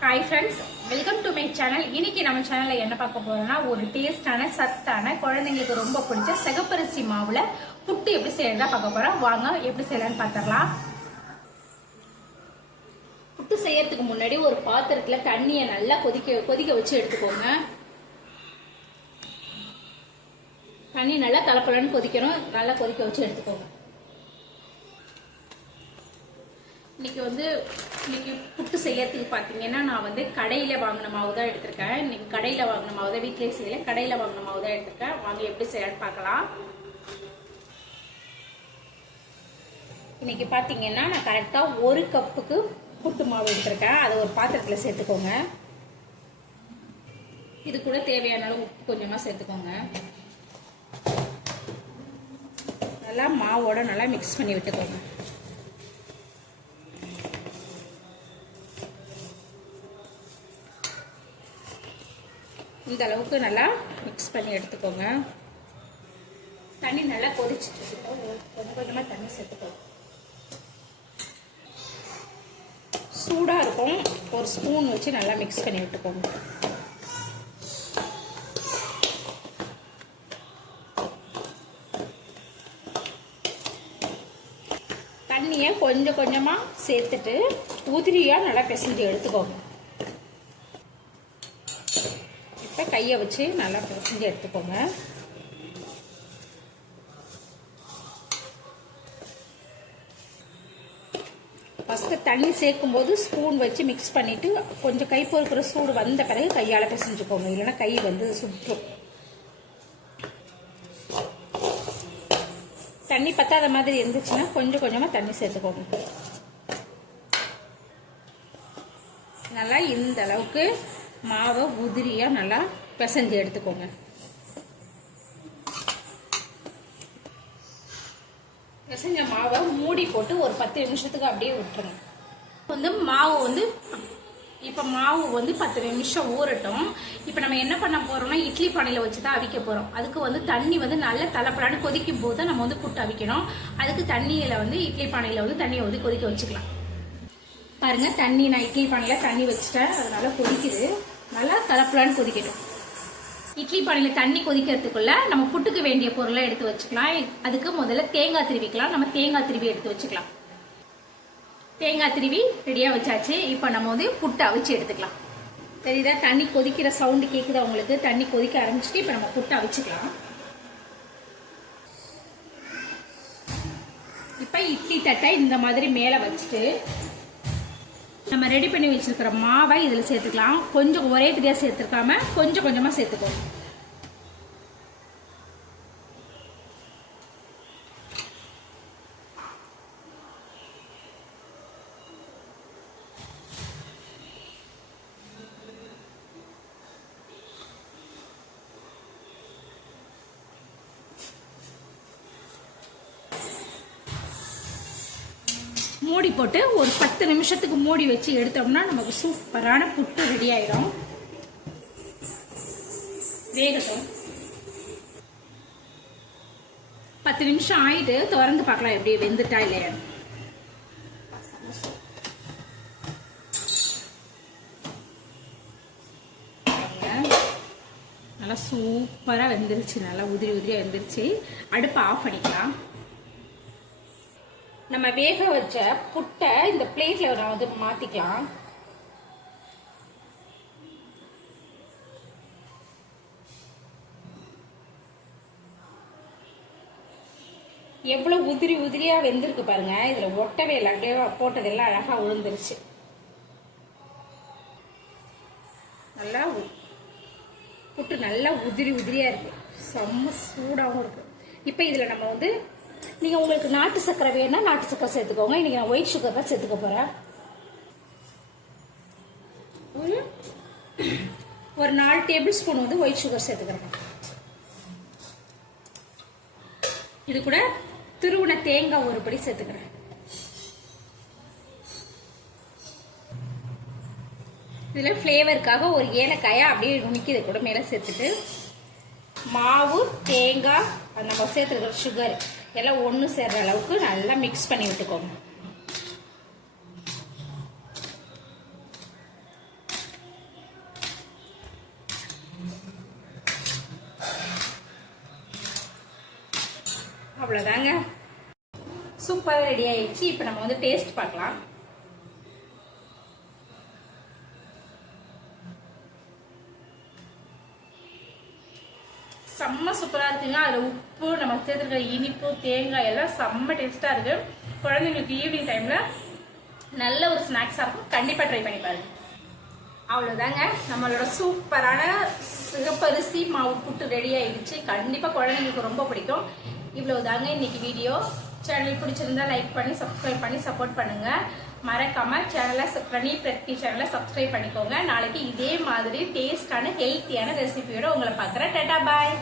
Hi friends welcome to my channel இன்னைக்கு நம்ம சேனலில் என்ன பார்க்க போகிறோம்னா ஒரு டேஸ்டான சத்தான குழந்தைங்களுக்கு ரொம்ப பிடிச்ச சிகப்பரிசி மாவில் புட்டு எப்படி செய்யறதா பார்க்க போகிறோம் வாங்க எப்படி செய்யலான்னு பார்த்துடலாம். புட்டு செய்யறதுக்கு முன்னாடி ஒரு பாத்திரத்தில் தண்ணியை நல்லா கொதிக்க கொதிக்க வச்சு எடுத்துக்கோங்க. தண்ணி நல்லா தலப்பலன்னு கொதிக்கணும். நல்லா கொதிக்க வச்சு எடுத்துக்கோங்க. இன்னைக்கு வந்து இன்னைக்கு புட்டு செய்யறதுக்கு பார்த்தீங்கன்னா நான் வந்து கடையில் வாங்கின மாவு தான் எடுத்திருக்கேன். இன்னைக்கு கடையில் வாங்கின மாவு தான் வீட்டிலே செய்யல. கடையில் வாங்கின மாவு தான் எடுத்திருக்கேன். வாங்க எப்படி செய்யலாம்னு பார்க்கலாம் இன்னைக்கு பார்த்தீங்கன்னா நான் கரெக்டாக ஒரு கப்புக்கு புட்டு மாவு எடுத்திருக்கேன். அதை ஒரு பாத்திரத்தில் சேர்த்துக்கோங்க. இது கூட தேவையான அளவு உப்பு கொஞ்சமாக சேர்த்துக்கோங்க. நல்லா மாவோட நல்லா மிக்ஸ் பண்ணி விட்டுக்கோங்க. இந்த அளவுக்கு நல்லா மிக்ஸ் பண்ணி எடுத்துக்கோங்க. தண்ணி நல்லா கொதிச்சுட்டு இருக்கோம் கொஞ்சம் கொஞ்சமாக தண்ணி சேர்த்துக்கோங்க. சூடாக இருக்கும். ஒரு ஸ்பூன் வச்சு நல்லா மிக்ஸ் பண்ணி விட்டுக்கோங்க. தண்ணியை கொஞ்சம் கொஞ்சமாக சேர்த்துட்டு உதிரியாக நல்லா பிசைஞ்சு எடுத்துக்கோங்க. இப்போ கையை வச்சு நல்லா பிசைஞ்சு எடுத்துக்கோங்க. ஃபஸ்ட்டு தண்ணி சேர்க்கும்போது ஸ்பூன் வச்சு மிக்ஸ் பண்ணிவிட்டு கொஞ்சம் கை பொறுக்கிற சூடு வந்த பிறகு கையால் பிசைஞ்சுக்கோங்க. இல்லைன்னா கை வந்து சுற்றும். தண்ணி பத்தாத மாதிரி இருந்துச்சுன்னா கொஞ்சம் கொஞ்சமாக தண்ணி சேர்த்துக்கோங்க. நல்லா இந்த அளவுக்கு மாவை உதிரியாக நல்லா பிசைஞ்சு எடுத்துக்கோங்க. பிசைஞ்ச மாவை மூடி போட்டு ஒரு பத்து நிமிஷத்துக்கு அப்படியே விட்டுருங்க. வந்து மாவு வந்து இப்போ மாவு வந்து பத்து நிமிஷம் ஊறட்டும். இப்போ நம்ம என்ன பண்ண போகிறோம்னா இட்லி பானையில் வச்சு தான் அவிக்க போகிறோம் அதுக்கு வந்து தண்ணி வந்து நல்ல தலைப்படான்னு கொதிக்கும் போது தான் நம்ம வந்து புட்டு அவிக்கணும். அதுக்கு தண்ணியில் வந்து இட்லி பானையில் வந்து தண்ணியை வந்து கொதிக்க வச்சுக்கலாம். பாருங்கள் தண்ணி நான் இட்லி பானையில் தண்ணி வச்சுட்டேன். அதனால கொதிக்குது. நல்லா தலைப்படான்னு கொதிக்கட்டும். இட்லி பானையில் தண்ணி கொதிக்கிறதுக்குள்ள நம்ம புட்டுக்கு வேண்டிய பொருளை எடுத்து வச்சுக்கலாம். அதுக்கு முதல்ல தேங்காய் திருவிக்கலாம். நம்ம தேங்காய் திருவி எடுத்து வச்சுக்கலாம். தேங்காய் திருவி ரெடியாக வச்சாச்சு. இப்போ நம்ம வந்து புட்டு அவிச்சு எடுத்துக்கலாம். தெரியுதா? தண்ணி கொதிக்கிற சவுண்டு கேட்குது அவங்களுக்கு தண்ணி கொதிக்க ஆரம்பிச்சுட்டு இப்போ நம்ம புட்டு அவிச்சுக்கலாம். இப்போ இட்லி தட்டை இந்த மாதிரி மேலே வச்சுட்டு நம்ம ரெடி பண்ணி வச்சிருக்கிற மாவை இதில் சேர்த்துக்கலாம். கொஞ்சம் ஒரே தெரியாக சேர்த்துருக்காம கொஞ்சம் கொஞ்சமாக சேர்த்துக்கோங்க மூடி போட்டு ஒரு பத்து நிமிஷத்துக்கு மூடி வச்சு எடுத்தோம்னா நமக்கு சூப்பரான புட்டு ரெடி ஆயிடும். வேகட்டும். பத்து நிமிஷம் ஆயிட்டு திறந்து பார்க்கலாம் எப்படி வெந்துட்டா இல்லையா. நல்லா சூப்பராக வெந்துருச்சு. நல்லா உதிரி உதிரியாக வெந்துருச்சு. அடுப்பை ஆஃப் பண்ணிக்கலாம். நம்ம வேக வச்ச புட்டை இந்த பிளேட்ல நான் வந்து மாத்திக்கலாம். எவ்வளவு உதிரி உதிரியா வெந்திருக்கு பாருங்க. இதுல ஒட்டவே இல்லை. அப்படியே போட்டதெல்லாம் அழகா விழுந்துருச்சு நல்லா புட்டு நல்லா உதிரி உதிரியா இருக்கு. செம்ம சூடாகவும் இருக்கு. இப்போ இதுல நம்ம வந்து நீங்கள் உங்களுக்கு நாட்டு சக்கரை வேணும்னா நாட்டு சக்கரை சேர்த்துக்கோங்க. இன்றைக்கி நான் ஒயிட் சுகர் தான் சேர்த்துக்க போகிறேன் ஒரு நாலு டேபிள் ஸ்பூன் வந்து ஒயிட் சுகர் சேர்த்துக்கிறேன். இது கூட திருவுண தேங்காய் ஒரு படி சேர்த்துக்கிறேன். இதில் ஃப்ளேவருக்காக ஒரு ஏலக்காயை அப்படியே நுணுக்கி இதை கூட மேலே சேர்த்துட்டு மாவு தேங்காய் நம்ம சேர்த்துருக்கிற சுகர் எல்லாம் ஒன்று சேர்கிற அளவுக்கு நல்லா மிக்ஸ் பண்ணி விட்டுக்கோங்க. அவ்வளோதாங்க சூப்பராக ரெடி ஆயிடுச்சு. இப்போ நம்ம வந்து டேஸ்ட் பார்க்கலாம். செம்ம சூப்பராக இருக்குங்க. அதில் உப்பு நம்ம சேர்த்துருக்க இனிப்பு தேங்காய் எல்லாம் செம்ம டேஸ்ட்டாக இருக்குது குழந்தைங்களுக்கு ஈவினிங் டைமில் நல்ல ஒரு ஸ்நாக்ஸாக இருக்கும். கண்டிப்பாக ட்ரை பண்ணி பாருங்க. அவ்வளோதாங்க நம்மளோட சூப்பரான சிகப்பரிசி மாவு புட்டு ரெடி ஆகிடுச்சு கண்டிப்பாக குழந்தைங்களுக்கு ரொம்ப பிடிக்கும். இவ்வளோதாங்க இன்னைக்கு வீடியோ சேனல் பிடிச்சிருந்தா லைக் பண்ணி சப்ஸ்கிரைப் பண்ணி சப்போர்ட் பண்ணுங்க. மறக்காம சேனலை பிரணி பிரத்தி சேனலை சப்ஸ்கிரைப் பண்ணிக்கோங்க. நாளைக்கு இதே மாதிரி டேஸ்டான ஹெல்த்தியான ரெசிபியோட உங்களை பார்க்குறேன். டேட்டா பாய்